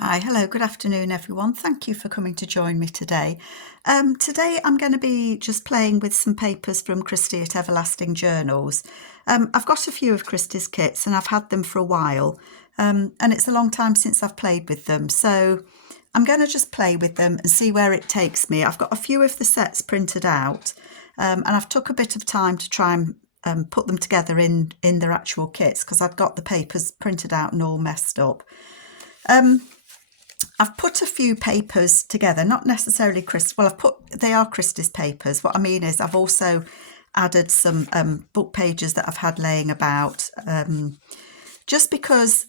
Hi, hello, good afternoon everyone. Thank you for coming to join me today. Today I'm going to be just playing with some papers from Christy at Everlasting Journals. I've got a few of Christy's kits and I've had them for a while and it's a long time since I've played with them. So I'm going to just play with them and see where it takes me. I've got a few of the sets printed out and I've took a bit of time to try and put them together in their actual kits because I've got the papers printed out and all messed up. I've put a few papers together, not necessarily they are Christy's papers. What I mean is I've also added some book pages that I've had laying about, just because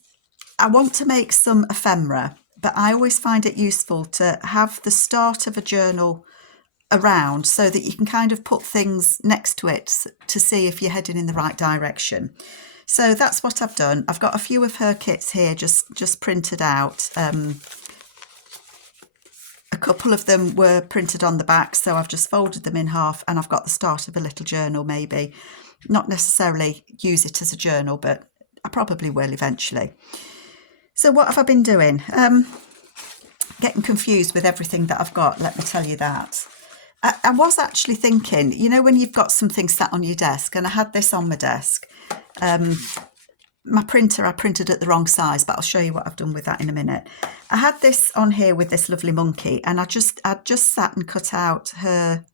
I want to make some ephemera, but I always find it useful to have the start of a journal around so that you can kind of put things next to it to see if you're heading in the right direction. So that's what I've done. I've got a few of her kits here just printed out. A couple of them were printed on the back, so I've just folded them in half and I've got the start of a little journal maybe. Not necessarily use it as a journal, but I probably will eventually. So what have I been doing? Getting confused with everything that I've got, let me tell you that. I was actually thinking, you know, when you've got something sat on your desk, and I had this on my desk. My printer, I printed at the wrong size, but I'll show you what I've done with that in a minute. I had this on here with this lovely monkey, and I'd just sat and cut out her,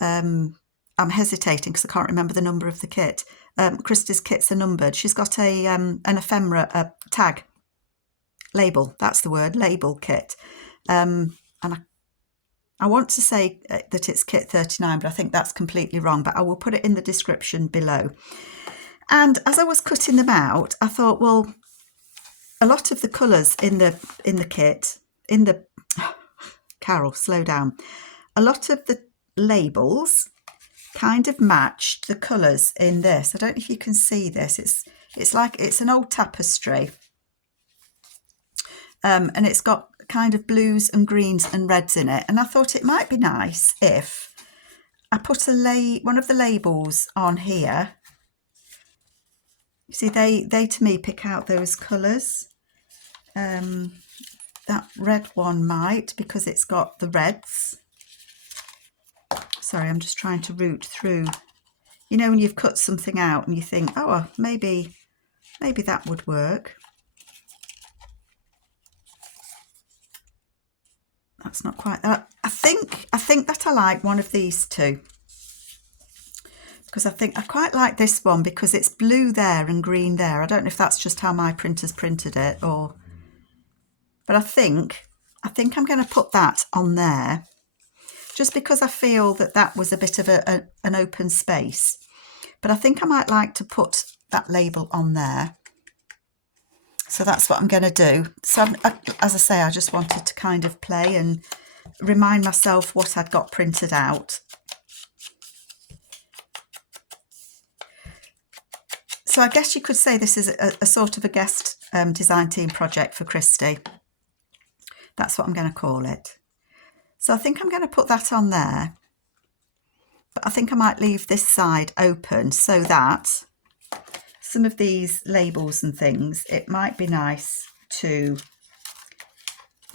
I'm hesitating because I can't remember the number of the kit. Christy's kits are numbered. She's got an ephemera tag label, that's the word, label kit. And I want to say that it's kit 39, but I think that's completely wrong, but I will put it in the description below. And as I was cutting them out, I thought, well, a lot of the colours in the kit, Carol, slow down. A lot of the labels kind of matched the colours in this. I don't know if you can see this. It's like it's an old tapestry. And it's got kind of blues and greens and reds in it. And I thought it might be nice if I put one of the labels on here. See, they to me pick out those colours. That red one might, because it's got the reds. Sorry, I'm just trying to root through. You know when you've cut something out and you think, oh, maybe that would work. That's not quite that. I think that I like one of these two. Because I think I quite like this one because it's blue there and green there. I don't know if that's just how my printer's printed it but I think I'm going to put that on there just because I feel that was a bit of an open space. But I think I might like to put that label on there. So that's what I'm going to do. So as I say, I just wanted to kind of play and remind myself what I'd got printed out. So I guess you could say this is a sort of a guest design team project for Christy. That's what I'm going to call it. So I think I'm going to put that on there. But I think I might leave this side open so that some of these labels and things, it might be nice to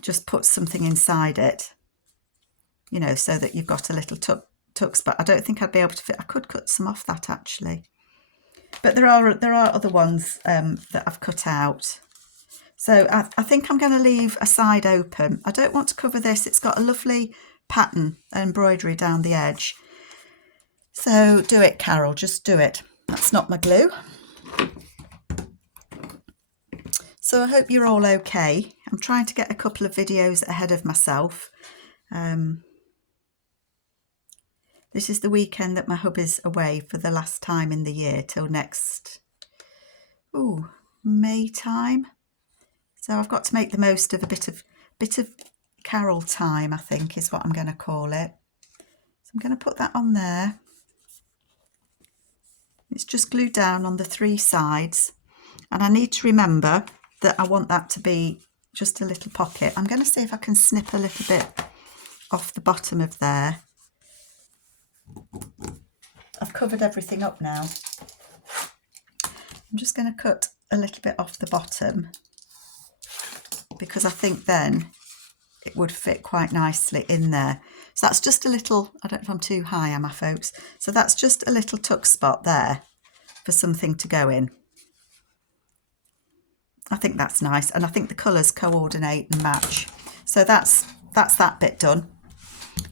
just put something inside it, you know, so that you've got a little tux, but I don't think I'd be able to fit. I could cut some off that actually. But there are other ones that I've cut out. So I think I'm going to leave a side open. I don't want to cover this. It's got a lovely pattern embroidery down the edge. So do it, Carol, just do it. That's not my glue. So I hope you're all okay. I'm trying to get a couple of videos ahead of myself. This is the weekend that my hub is away for the last time in the year till next, May time. So I've got to make the most of a bit of Carol time, I think is what I'm going to call it. So I'm going to put that on there. It's just glued down on the 3 sides. And I need to remember that I want that to be just a little pocket. I'm going to see if I can snip a little bit off the bottom of there. I've covered everything up now. I'm just going to cut a little bit off the bottom. because I think then it would fit quite nicely in there. So that's just a little, I don't know if I'm too high, am I, folks? So that's just a little tuck spot there for something to go in. I think that's nice, and I think the colours coordinate and match. So that's that bit done.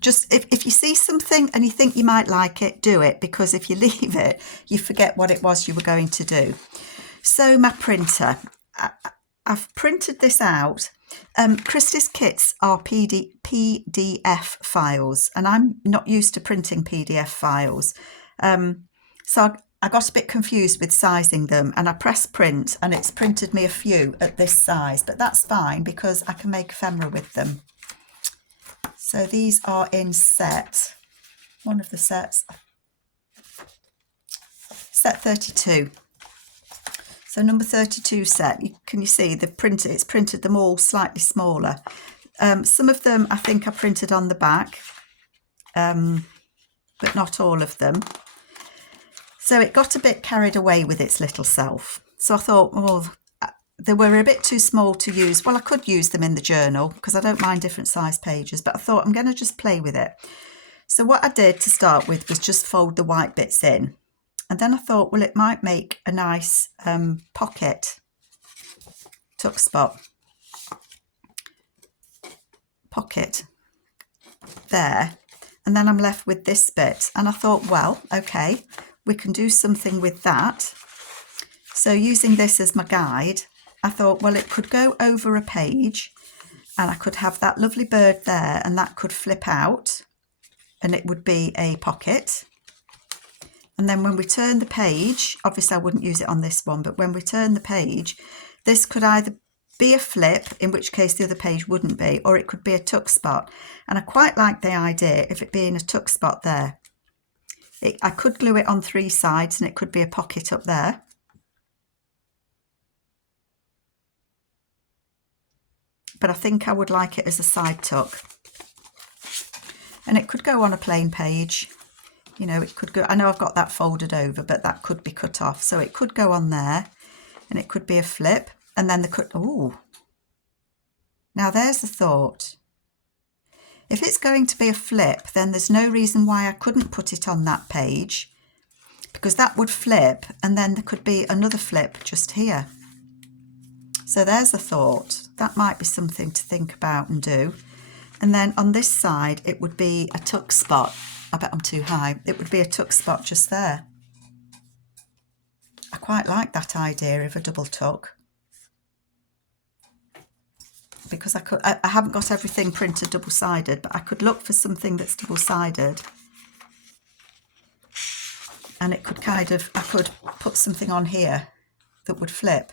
Just if you see something and you think you might like it, do it, because if you leave it, you forget what it was you were going to do. So my printer, I've printed this out. Christy's kits are PDF files, and I'm not used to printing PDF files. So I got a bit confused with sizing them, and I pressed print and it's printed me a few at this size, but that's fine because I can make ephemera with them. So these are in one of the sets, set 32. So number 32 set, can you see the printer? It's printed them all slightly smaller. Some of them I think I printed on the back, but not all of them. So it got a bit carried away with its little self. So I thought, well, they were a bit too small to use. Well, I could use them in the journal because I don't mind different size pages, but I thought I'm going to just play with it. So what I did to start with was just fold the white bits in. And then I thought, well, it might make a nice pocket tuck spot. Pocket there. And then I'm left with this bit. And I thought, well, okay, we can do something with that. So using this as my guide, I thought, well, it could go over a page and I could have that lovely bird there, and that could flip out and it would be a pocket. And then when we turn the page, obviously I wouldn't use it on this one, but when we turn the page, this could either be a flip, in which case the other page wouldn't be, or it could be a tuck spot. And I quite like the idea of it being a tuck spot there. I could glue it on 3 sides and it could be a pocket up there. But I think I would like it as a side tuck. And it could go on a plain page. You know, it could go, I know I've got that folded over, but that could be cut off. So it could go on there and it could be a flip. And then ooh. Now there's the thought. If it's going to be a flip, then there's no reason why I couldn't put it on that page, because that would flip and then there could be another flip just here. So there's a thought. That might be something to think about and do. And then on this side, it would be a tuck spot. I bet I'm too high. It would be a tuck spot just there. I quite like that idea of a double tuck, because I haven't got everything printed double-sided, but I could look for something that's double-sided, and it could I could put something on here that would flip.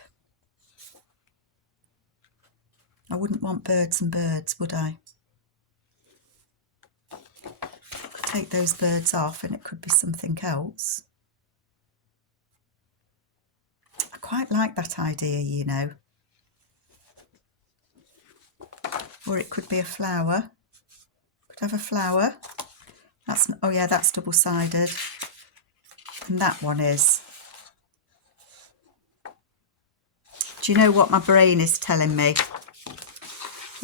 I wouldn't want birds and birds, would I? Could take those birds off and it could be something else. I quite like that idea, you know. Or it could be a flower. Could have a flower. Oh yeah, that's double-sided. And that one is. Do you know what my brain is telling me?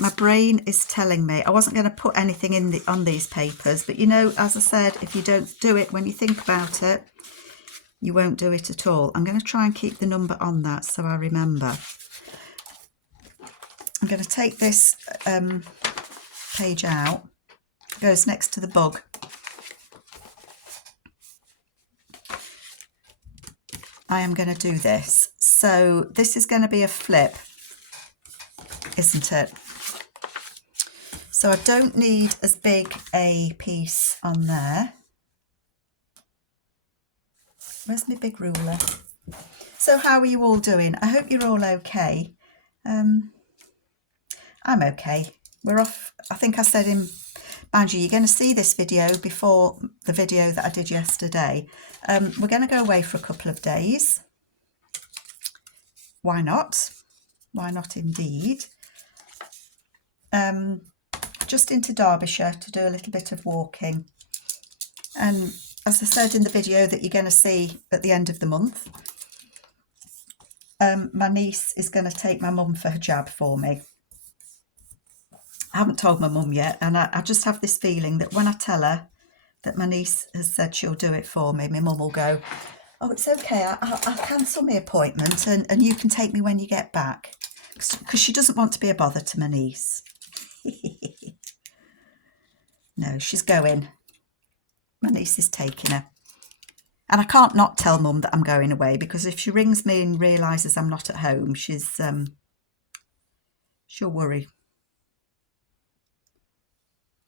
My brain is telling me I wasn't going to put anything on these papers, but you know, as I said, if you don't do it when you think about it, you won't do it at all. I'm going to try and keep the number on that so I remember. I'm going to take this page out. It goes next to the bug. I am going to do this. So this is going to be a flip, isn't it? So I don't need as big a piece on there. Where's my big ruler? So how are you all doing? I hope you're all okay. I'm okay. We're off. I think I said in Banjo, you're going to see this video before the video that I did yesterday. We're going to go away for a couple of days. Why not? Why not indeed? Just into Derbyshire to do a little bit of walking. And as I said in the video that you're going to see at the end of the month, my niece is going to take my mum for her jab for me. I haven't told my mum yet, and I just have this feeling that when I tell her that my niece has said she'll do it for me, my mum will go, oh, it's okay, I'll cancel my appointment and you can take me when you get back. Because she doesn't want to be a bother to my niece. No, she's going. My niece is taking her. And I can't not tell mum that I'm going away, because if she rings me and realises I'm not at home, she'll worry.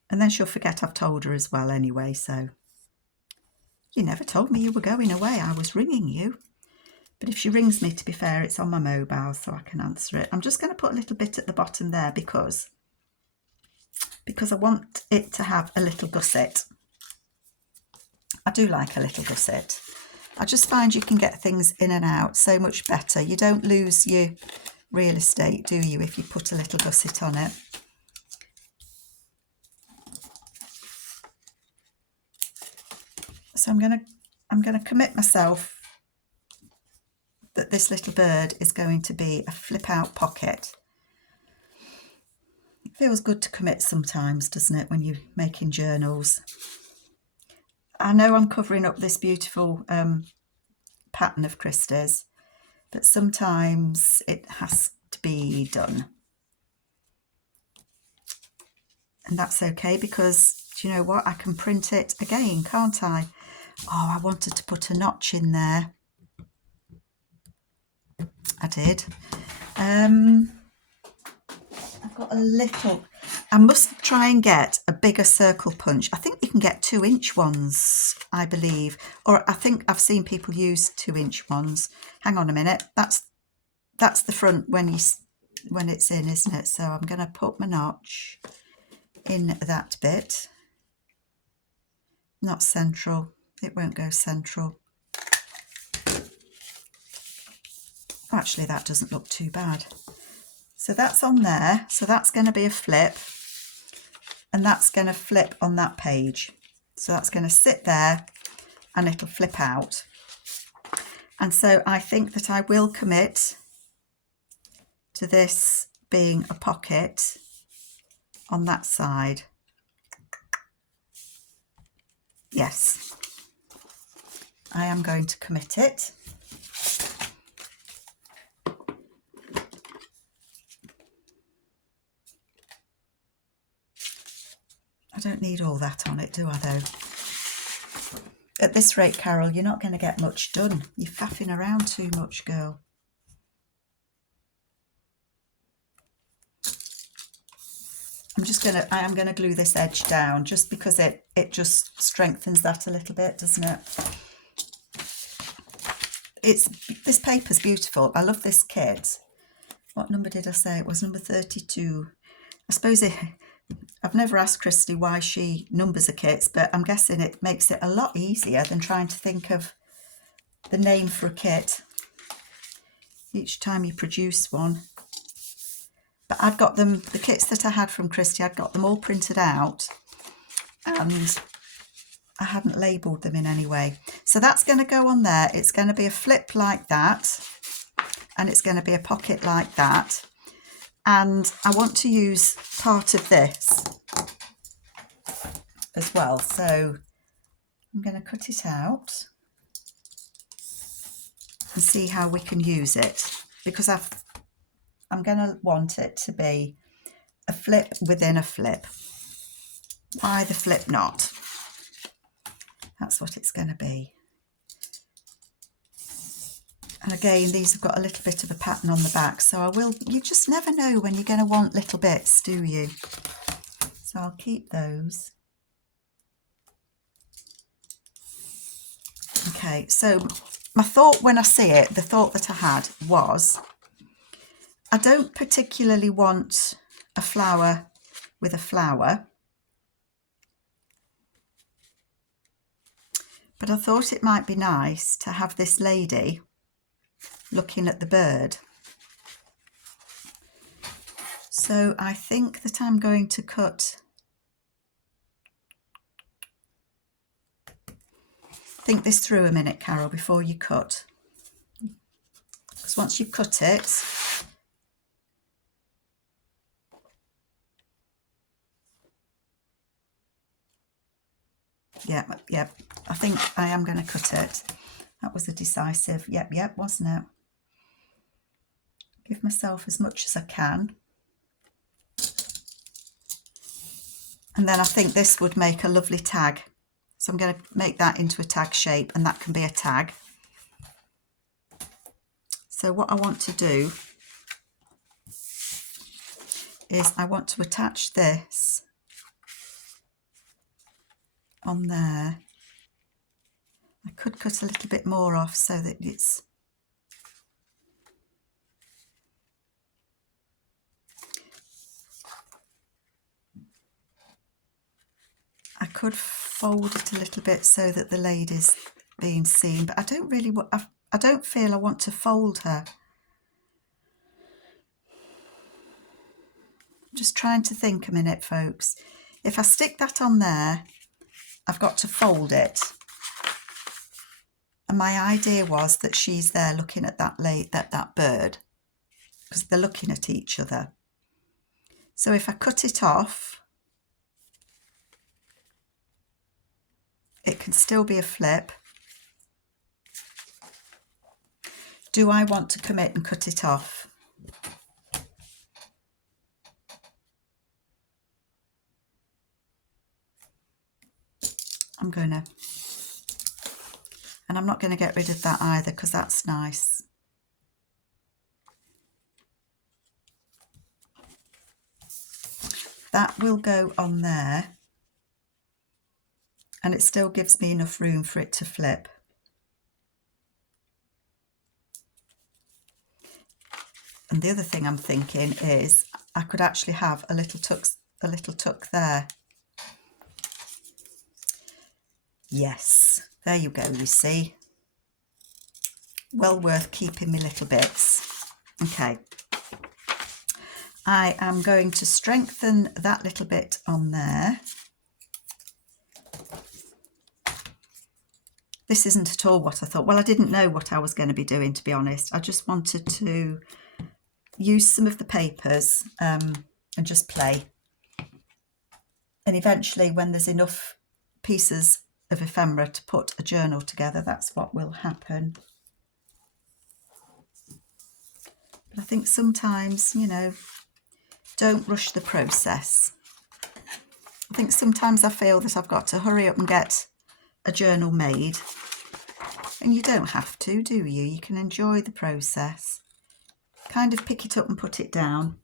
And then she'll forget I've told her as well anyway, so. You never told me you were going away. I was ringing you. But if she rings me, to be fair, it's on my mobile, so I can answer it. I'm just going to put a little bit at the bottom there because I want it to have a little gusset. I do like a little gusset. I just find you can get things in and out so much better. You don't lose your real estate, do you, if you put a little gusset on it? So I'm going to commit myself that this little bird is going to be a flip out pocket. It feels good to commit sometimes, doesn't it, when you're making journals? I know I'm covering up this beautiful pattern of Christys, but sometimes it has to be done. And that's okay, because do you know what? I can print it again, can't I? Oh, I wanted to put a notch in there. I did. I've got a little... I must try and get a bigger circle punch. I think you can get 2-inch ones, I believe. Or I think I've seen people use 2-inch ones. Hang on a minute. That's the front when it's in, isn't it? So I'm going to put my notch in that bit. Not central. It won't go central. Actually, that doesn't look too bad. So that's on there. So that's going to be a flip. And that's going to flip on that page. So that's going to sit there and it'll flip out. And so I think that I will commit to this being a pocket on that side. Yes, I am going to commit it. I don't need all that on it, do I, though? At this rate, Carol, you're not going to get much done. You're faffing around too much, girl. I am going to glue this edge down just because it just strengthens that a little bit, doesn't it? This paper's beautiful. I love this kit. What number did I say? It was number 32. I suppose I've never asked Christy why she numbers her kits, but I'm guessing it makes it a lot easier than trying to think of the name for a kit each time you produce one. But I'd got them, the kits that I had from Christy, I'd got them all printed out and I hadn't labelled them in any way. So that's going to go on there. It's going to be a flip like that and it's going to be a pocket like that. And I want to use part of this as well. So I'm going to cut it out and see how we can use it, because I'm going to want it to be a flip within a flip. Why the flip not? That's what it's going to be. And again, these have got a little bit of a pattern on the back, so you just never know when you're going to want little bits, do you? So I'll keep those. Okay, so my thought when I see it, the thought that I had was, I don't particularly want a flower with a flower, but I thought it might be nice to have this lady looking at the bird. So I think that I'm going to think this through a minute, Carol, before you cut. Because once you've cut it, Yeah, I think I am going to cut it. That was a decisive yep, wasn't it? Give myself as much as I can. And then I think this would make a lovely tag. So I'm going to make that into a tag shape, and that can be a tag. So what I want to do is I want to attach this on there. I could cut a little bit more off so that it's... I could fold it a little bit so that the lady's being seen, but I don't really want... I don't feel I want to fold her. I'm just trying to think a minute, folks. If I stick that on there, I've got to fold it. And my idea was that she's there looking at that bird, because they're looking at each other. So if I cut it off, it can still be a flip. Do I want to commit and cut it off? I'm gonna. And I'm not going to get rid of that either, because that's nice. That will go on there. And it still gives me enough room for it to flip. And the other thing I'm thinking is I could actually have a little tuck there. Yes, there you go, you see. Well worth keeping me little bits. Okay. I am going to strengthen that little bit on there. This isn't at all what I thought. Well, I didn't know what I was going to be doing, to be honest. I just wanted to use some of the papers and just play. And eventually, when there's enough pieces of ephemera to put a journal together, that's what will happen. But I think sometimes, you know, don't rush the process. I think sometimes I feel that I've got to hurry up and get a journal made. And you don't have to, do you? You can enjoy the process. Kind of pick it up and put it down.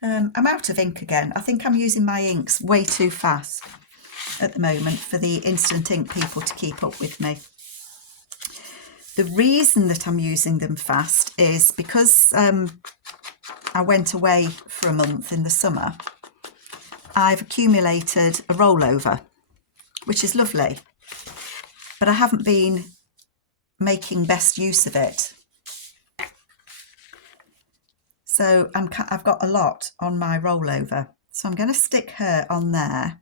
I'm out of ink again. I think I'm using my inks way too fast at the moment for the instant ink people to keep up with me. The reason that I'm using them fast is because I went away for a month in the summer. I've accumulated a rollover, which is lovely, but I haven't been making best use of it. So I've got a lot on my rollover. So I'm going to stick her on there.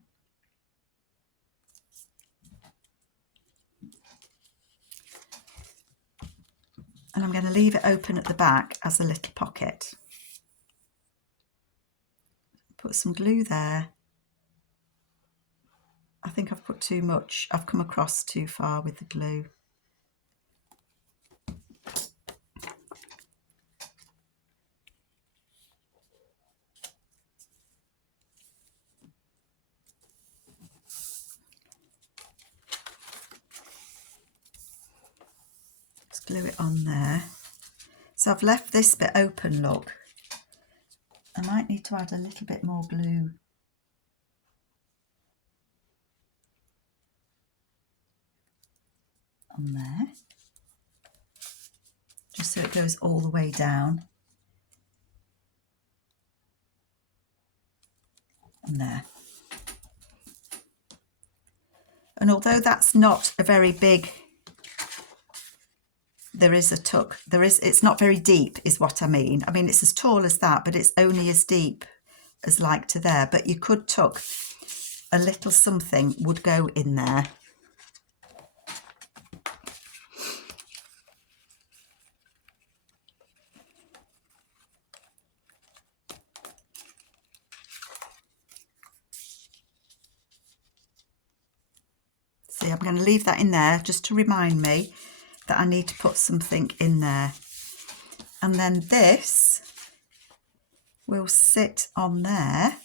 And I'm going to leave it open at the back as a little pocket. Put some glue there. I think I've put too much. I've come across too far with the glue. Just glue it on there. So I've left this bit open, look. I might need to add a little bit more glue. On there. Just so it goes all the way down. And there. And although that's not a very big, there is a tuck, it's not very deep is what I mean. I mean, it's as tall as that, but it's only as deep as like to there. But you could tuck a little something would go in there. see, I'm going to leave that in there just to remind me that I need to put something in there. And then this will sit on there.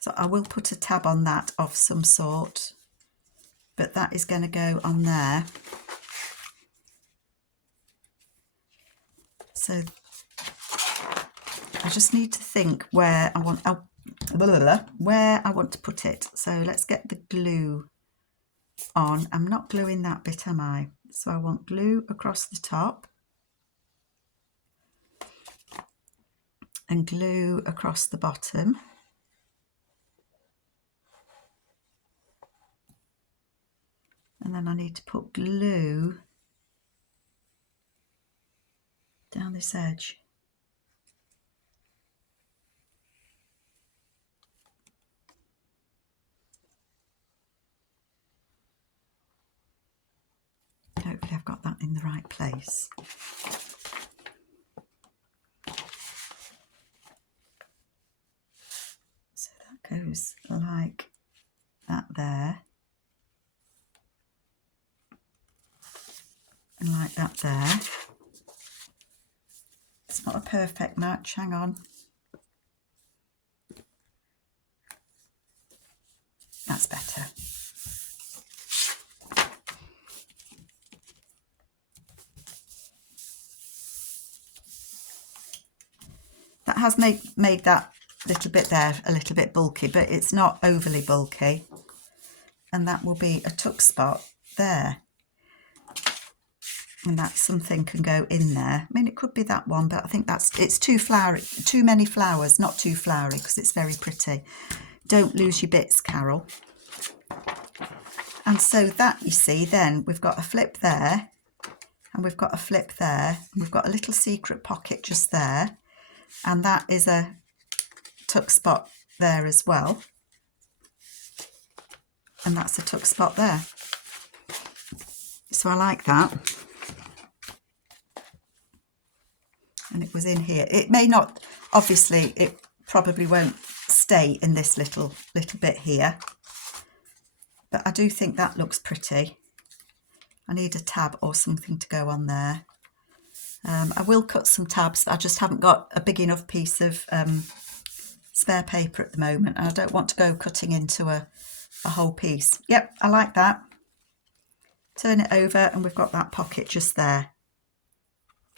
So I will put a tab on that of some sort, but that is going to go on there. So I just need to think where I want to put it. So let's get the glue on. I'm not gluing that bit, am I? So I want glue across the top and glue across the bottom. And then I need to put glue down this edge. Hopefully I've got that in the right place. So that goes like that there. And like that there. It's not a perfect match, hang on. That's better. That has made that little bit there a little bit bulky, but it's not overly bulky. And that will be a tuck spot there. And that something can go in there. I mean, it could be that one, but I think it's too flowery, too many flowers, not too flowery, because it's very pretty. Don't lose your bits, Carol. And so that, you see, then we've got a flip there, and we've got a flip there, and we've got a little secret pocket just there, and that is a tuck spot there as well. And that's a tuck spot there. So I like that. And it was in here. It may not, obviously, it probably won't stay in this little bit here. But I do think that looks pretty. I need a tab or something to go on there. I will cut some tabs. I just haven't got a big enough piece of spare paper at the moment. And I don't want to go cutting into a whole piece. Yep, I like that. Turn it over and we've got that pocket just there.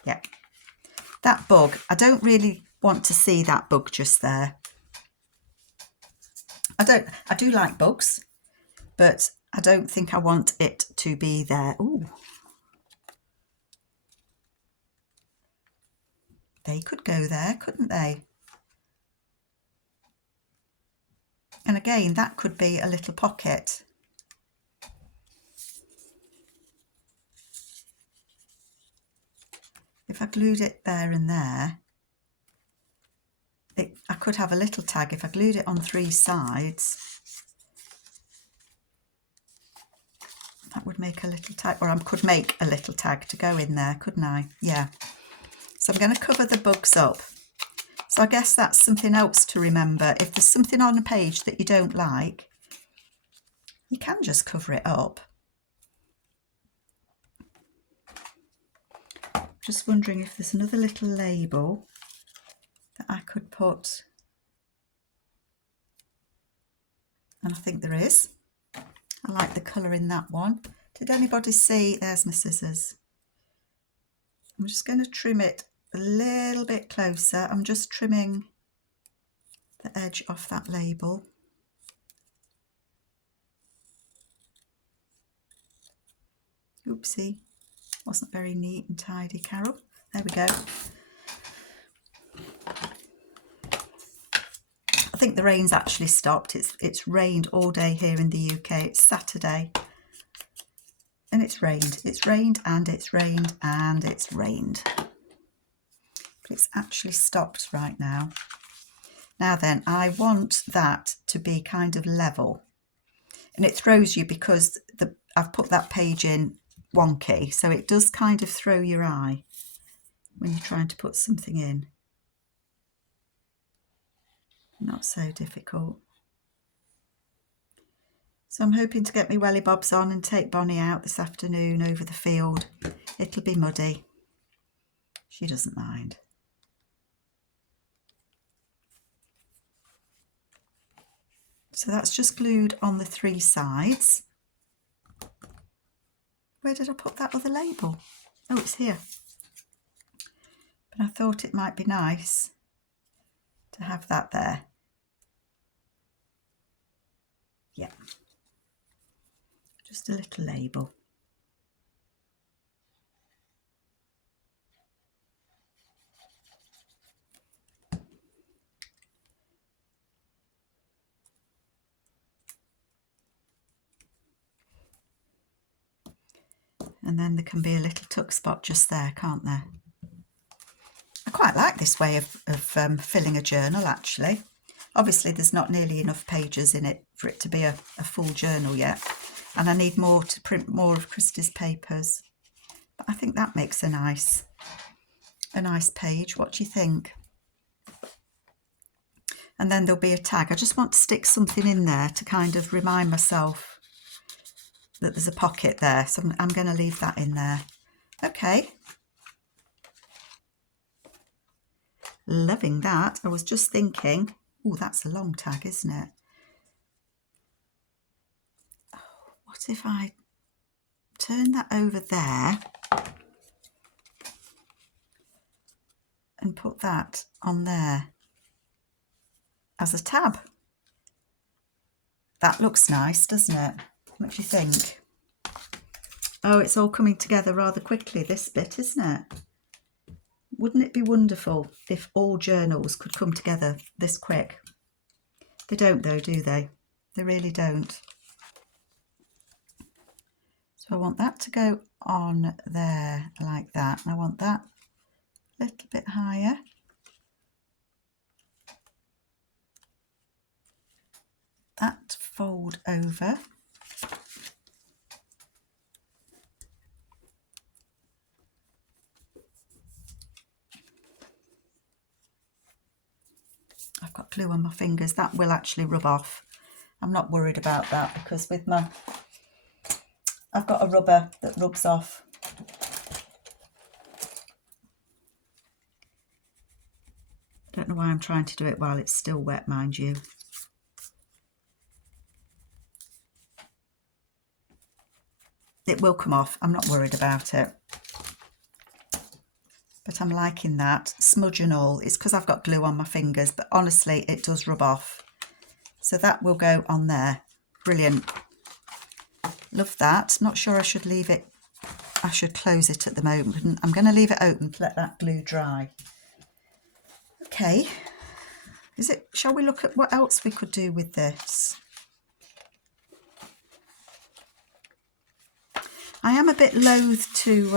Yep. That bug, I don't really want to see that bug just there. I do like bugs, but I don't think I want it to be there. Ooh. They could go there, couldn't they? And again, that could be a little pocket. If I glued it there and there, I could have a little tag. If I glued it on 3 sides, that would make a little tag, or I could make a little tag to go in there, couldn't I? Yeah. So I'm going to cover the bugs up. So I guess that's something else to remember. If there's something on a page that you don't like, you can just cover it up. Just wondering if there's another little label that I could put. And I think there is. I like the colour in that one. Did anybody see? There's my scissors. I'm just going to trim it a little bit closer. I'm just trimming the edge off that label. Oopsie. Wasn't very neat and tidy, Carol. There we go. I think the rain's actually stopped. It's rained all day here in the UK. It's Saturday. And it's rained. It's rained and it's rained and it's rained. But it's actually stopped right now. Now then, I want that to be kind of level. And it throws you because I've put that page in wonky, so it does kind of throw your eye when you're trying to put something in. Not so difficult. So I'm hoping to get my welly bobs on and take Bonnie out this afternoon over the field. It'll be muddy. She doesn't mind. So that's just glued on the 3 sides. Where did I put that other label? Oh, it's here. But I thought it might be nice to have that there. Yeah. Just a little label. And then there can be a little tuck spot just there, can't there? I quite like this way of filling a journal, actually. Obviously, there's not nearly enough pages in it for it to be a full journal yet. And I need more to print more of Christy's papers. But I think that makes a nice page. What do you think? And then there'll be a tag. I just want to stick something in there to kind of remind myself that there's a pocket there. So I'm going to leave that in there. Okay. Loving that. I was just thinking, oh, that's a long tag, isn't it? Oh, what if I turn that over there and put that on there as a tab? That looks nice, doesn't it? What do you think? Oh, it's all coming together rather quickly, this bit, isn't it? Wouldn't it be wonderful if all journals could come together this quick? They don't though, do they? They really don't. So I want that to go on there like that. And I want that a little bit higher. That fold over. I've got glue on my fingers. That will actually rub off. I'm not worried about that because with I've got a rubber that rubs off. I don't know why I'm trying to do it while it's still wet, mind you. It will come off. I'm not worried about it. But I'm liking that. Smudge and all. It's because I've got glue on my fingers, but honestly, it does rub off. So that will go on there. Brilliant. Love that. Not sure I should leave it. I should close it at the moment. I'm going to leave it open to let that glue dry. Okay. Shall we look at what else we could do with this? I am a bit loath to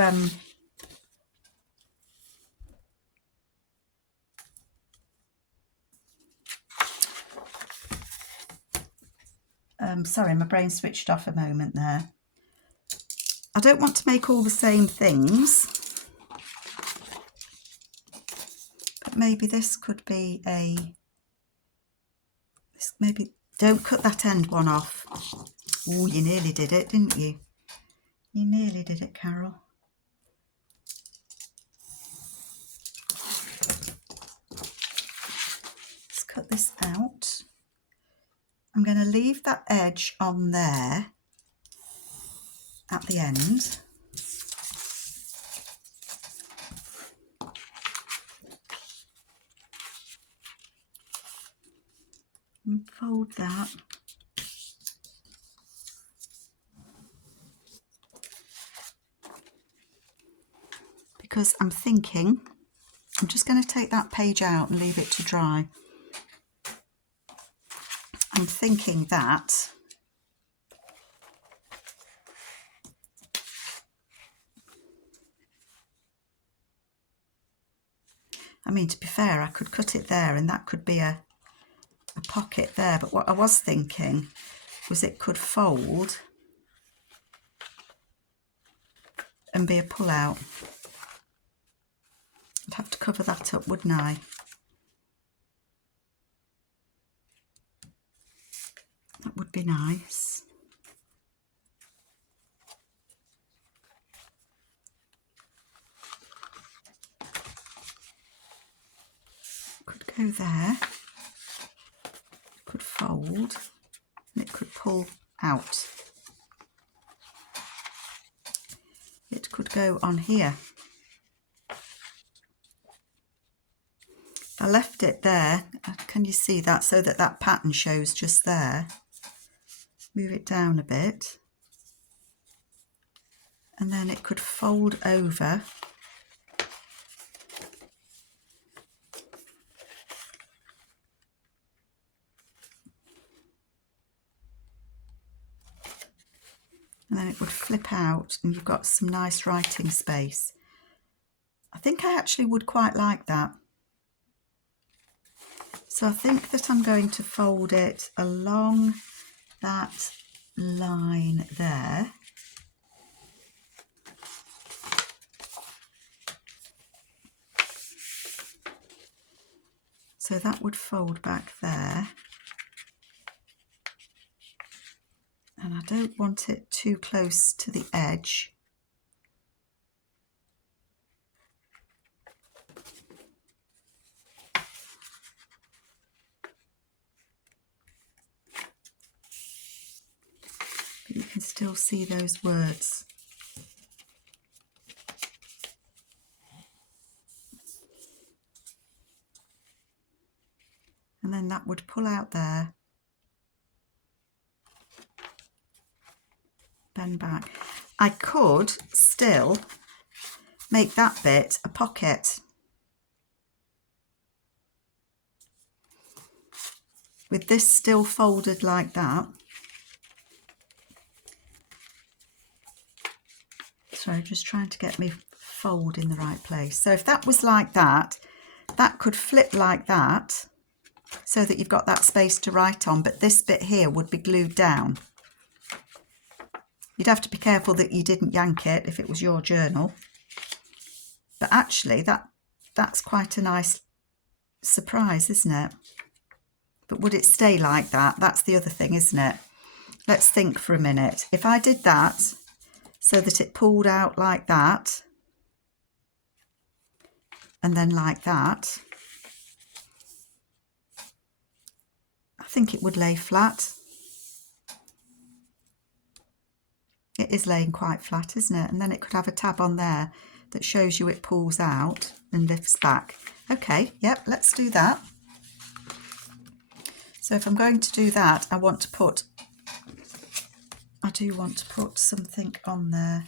sorry, my brain switched off a moment there. I don't want to make all the same things, but maybe this could be maybe don't cut that end one off. Oh, you nearly did it, didn't you? You nearly did it, Carol. Let's cut this out. I'm going to leave that edge on there at the end. And fold that. Because I'm thinking, I'm just going to take that page out and leave it to dry. I'm thinking that I mean, to be fair, I could cut it there and that could be a pocket there. But what I was thinking was it could fold and be a pull out. I'd have to cover that up, wouldn't I? That would be nice. go there, it could fold, and it could pull out. It could go on here. I left it there, can you see that, so that that pattern shows just there. Move it down a bit, and then it could fold over. And then it would flip out, and you've got some nice writing space. I think I actually would quite like that. So I think that I'm going to fold it along that line there. So that would fold back there. And I don't want it too close to the edge. But you can still see those words. And then that would pull out there. Bend back. I could still make that bit a pocket with this still folded like that. Sorry, just trying to get me fold in the right place. So if that was like that, that could flip like that so that you've got that space to write on, but this bit here would be glued down. You'd have to be careful that you didn't yank it if it was your journal. But actually, that's quite a nice surprise, isn't it? But would it stay like that? That's the other thing, isn't it? Let's think for a minute. If I did that so that it pulled out like that, and then like that, I think it would lay flat. It is laying quite flat, isn't it? And then it could have a tab on there that shows you it pulls out and lifts back. Okay, yep, let's do that. So if I'm going to do that, I do want to put something on there.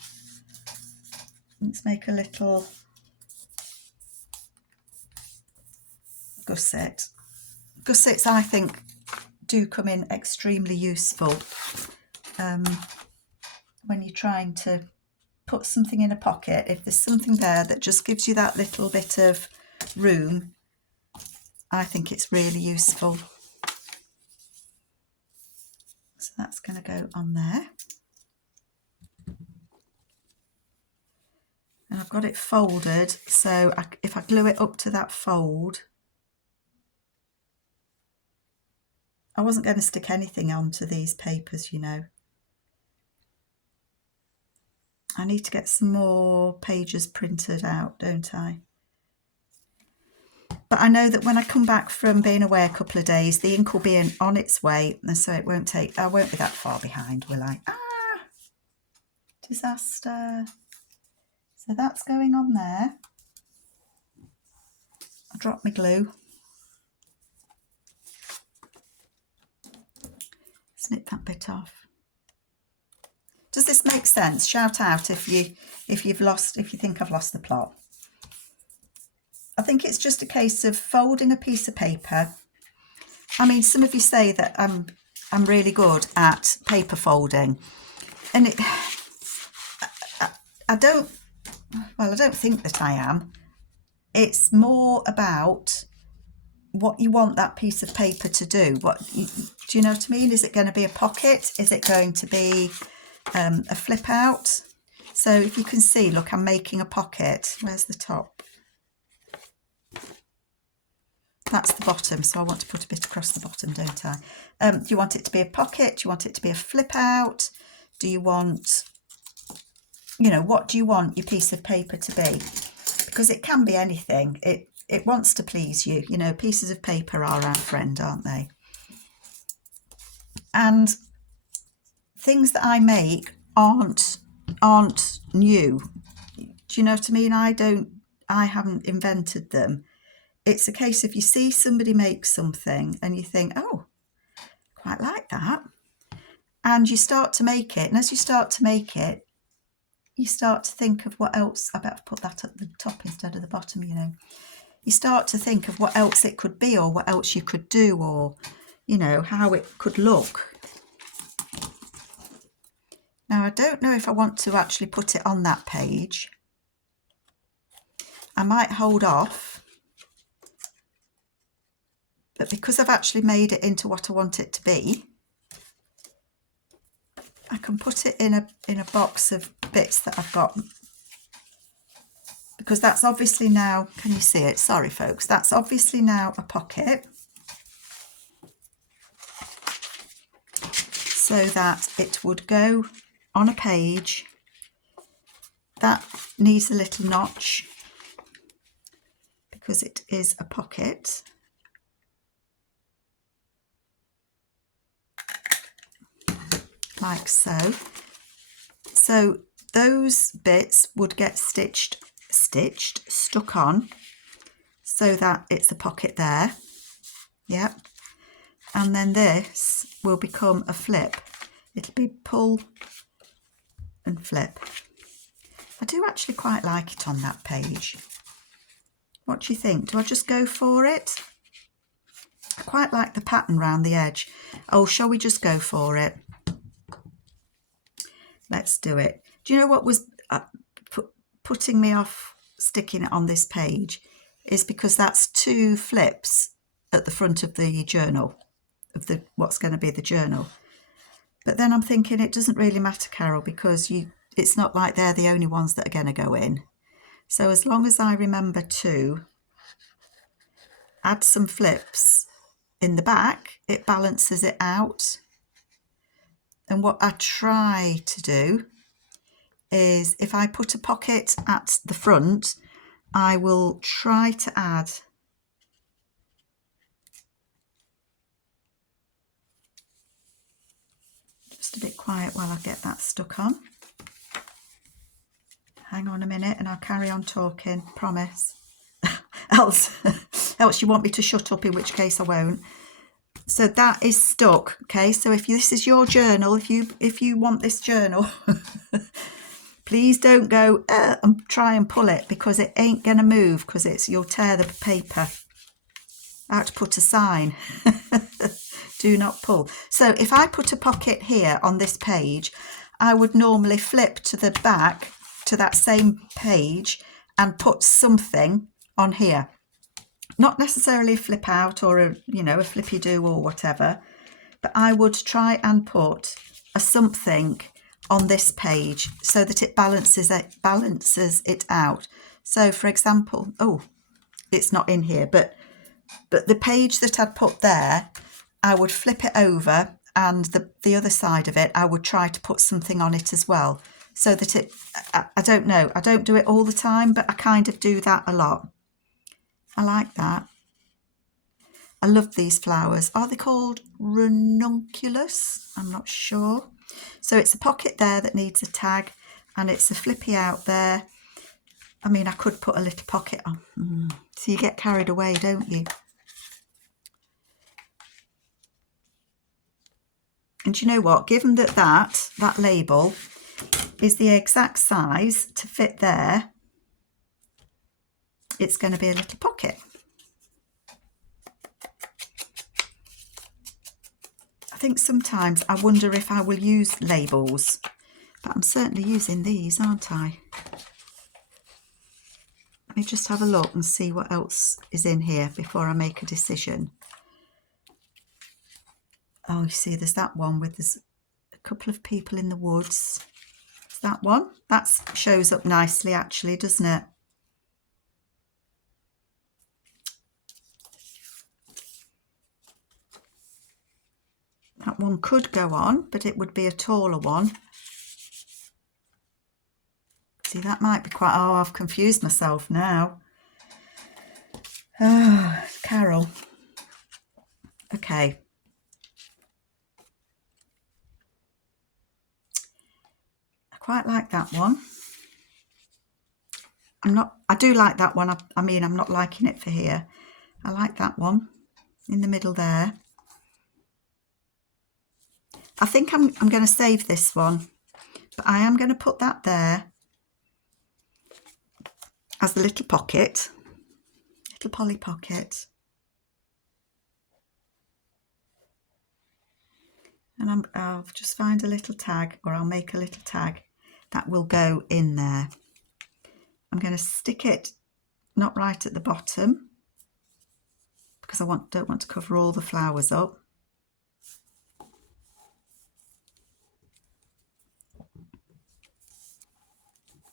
Let's make a little gusset. Gussets, I think, do come in extremely useful when you're trying to put something in a pocket. If there's something there that just gives you that little bit of room, I think it's really useful. So that's going to go on there. And I've got it folded, so if I glue it up to that fold, I wasn't going to stick anything onto these papers, you know. I need to get some more pages printed out, don't I? But I know that when I come back from being away a couple of days, the ink will be on its way, and so it won't take, I won't be that far behind, will I? Ah! Disaster. So that's going on there. I dropped my glue. Snip that bit off. Does this make sense? Shout out if you think I've lost the plot. I think it's just a case of folding a piece of paper. I mean, some of you say that I'm really good at paper folding, and I don't think that I am. It's more about what you want that piece of paper to do. Do you know what I mean? Is it going to be a pocket? Is it going to be a flip out? So if you can see, look, I'm making a pocket. Where's the top? That's the bottom, so I want to put a bit across the bottom, don't I? Do you want it to be a pocket? Do you want it to be a flip out? Do you want, you know, what do you want your piece of paper to be? Because it can be anything. it wants to please you. You know, pieces of paper are our friend, aren't they? And things that I make aren't new. Do you know what I mean? I haven't invented them. It's a case of you see somebody make something and you think, oh, quite like that. And you start to make it. And as you start to make it, you start to think of what else. I better put that at the top instead of the bottom, you know. You start to think of what else it could be, or what else you could do, or, you know, how it could look. Now, I don't know if I want to actually put it on that page. I might hold off. But because I've actually made it into what I want it to be, I can put it in a box of bits that I've got. Because that's obviously now, can you see it? Sorry, folks. That's obviously now a pocket. So that it would go on a page. That needs a little notch because it is a pocket. Like so. So those bits would get stuck on so that it's a pocket there. Yep. And then this will become a flip. It'll be pull and flip. I do actually quite like it on that page. What do you think? Do I just go for it? I quite like the pattern round the edge. Oh, shall we just go for it? Let's do it. Do you know what was putting me off sticking it on this page is because that's 2 flips at the front of the journal, of the what's going to be the journal. But then I'm thinking it doesn't really matter, Carol, because it's not like they're the only ones that are going to go in. So as long as I remember to add some flips in the back, it balances it out. And what I try to do is if I put a pocket at the front, I will try to add just a bit quiet while I get that stuck on. Hang on a minute and I'll carry on talking, promise. else you want me to shut up, in which case I won't. So that is stuck. Okay, so if this is your journal, if you want this journal, please don't go and try and pull it, because it ain't gonna move, because you'll tear the paper. I have to put a sign. Do not pull. So if I put a pocket here on this page, I would normally flip to the back to that same page and put something on here. Not necessarily a flip out or a flippy do or whatever, but I would try and put a something on this page so that it balances it out. So for example, oh, it's not in here, but the page that I'd put there, I would flip it over, and the other side of it, I would try to put something on it as well, so that I don't know, I don't do it all the time, but I kind of do that a lot. I like that. I love these flowers. Are they called ranunculus? I'm not sure. So it's a pocket there that needs a tag, and it's a flippy out there. I mean, I could put a little pocket on. So you get carried away, don't you? And you know what? Given that label is the exact size to fit there, it's going to be a little pocket. I think sometimes I wonder if I will use labels, but I'm certainly using these, aren't I? Let me just have a look and see what else is in here before I make a decision. Oh, you see, there's that one with there's a couple of people in the woods. Is that one? That shows up nicely, actually, doesn't it? That one could go on, but it would be a taller one. See, that might be quite... Oh, I've confused myself now. Oh, Carol. Okay. I quite like that one. I do like that one. I mean, I'm not liking it for here. I like that one in the middle there. I think I'm going to save this one, but I am going to put that there as the little pocket, little Polly pocket. And I'll just find a little tag, or I'll make a little tag that will go in there. I'm going to stick it not right at the bottom because I don't want to cover all the flowers up.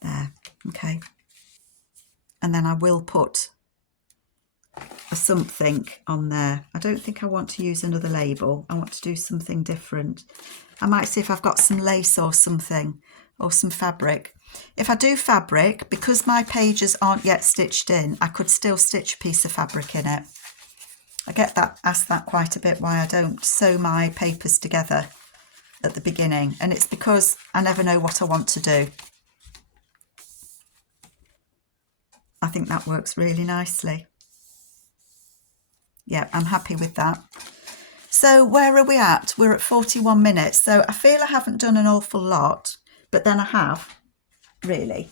There, okay. And then I will put a something on there. I don't think I want to use another label. I want to do something different. I might see if I've got some lace or something, or some fabric. If I do fabric, because my pages aren't yet stitched in, I could still stitch a piece of fabric in it. I get asked that quite a bit, why I don't sew my papers together at the beginning, and it's because I never know what I want to do. I think that works really nicely. Yeah, I'm happy with that. So where are we at? We're at 41 minutes. So I feel I haven't done an awful lot, but then I have, really.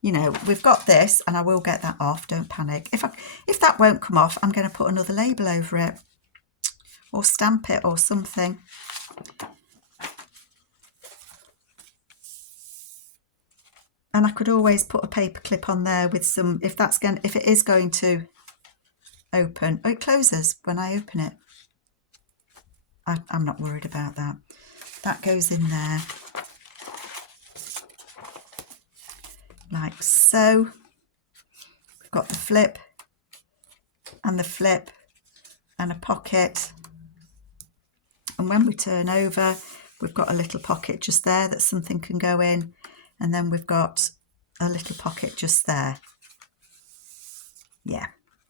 You know, we've got this, and I will get that off, don't panic. If that won't come off, I'm going to put another label over it, or stamp it or something. And I could always put a paper clip on there with some, if it is going to open. Oh, it closes when I open it. I'm not worried about that. That goes in there. Like so. We've got the flip and the flip and a pocket. And when we turn over, we've got a little pocket just there that something can go in. And then we've got a little pocket just there. Yeah,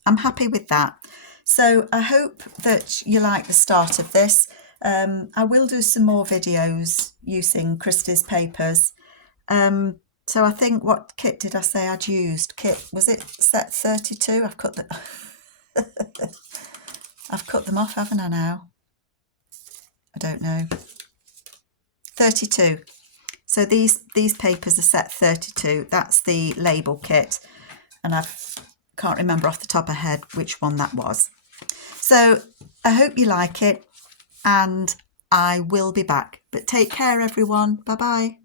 I'm happy with that. So I hope that you like the start of this. I will do some more videos using Christy's papers. So I think, what kit did I say I'd used? Was it set 32? I've cut I've cut them off, haven't I now? I don't know. 32. So these papers are set 32. That's the label kit, and I can't remember off the top of my head which one that was. So I hope you like it, and I will be back. But take care, everyone. Bye bye.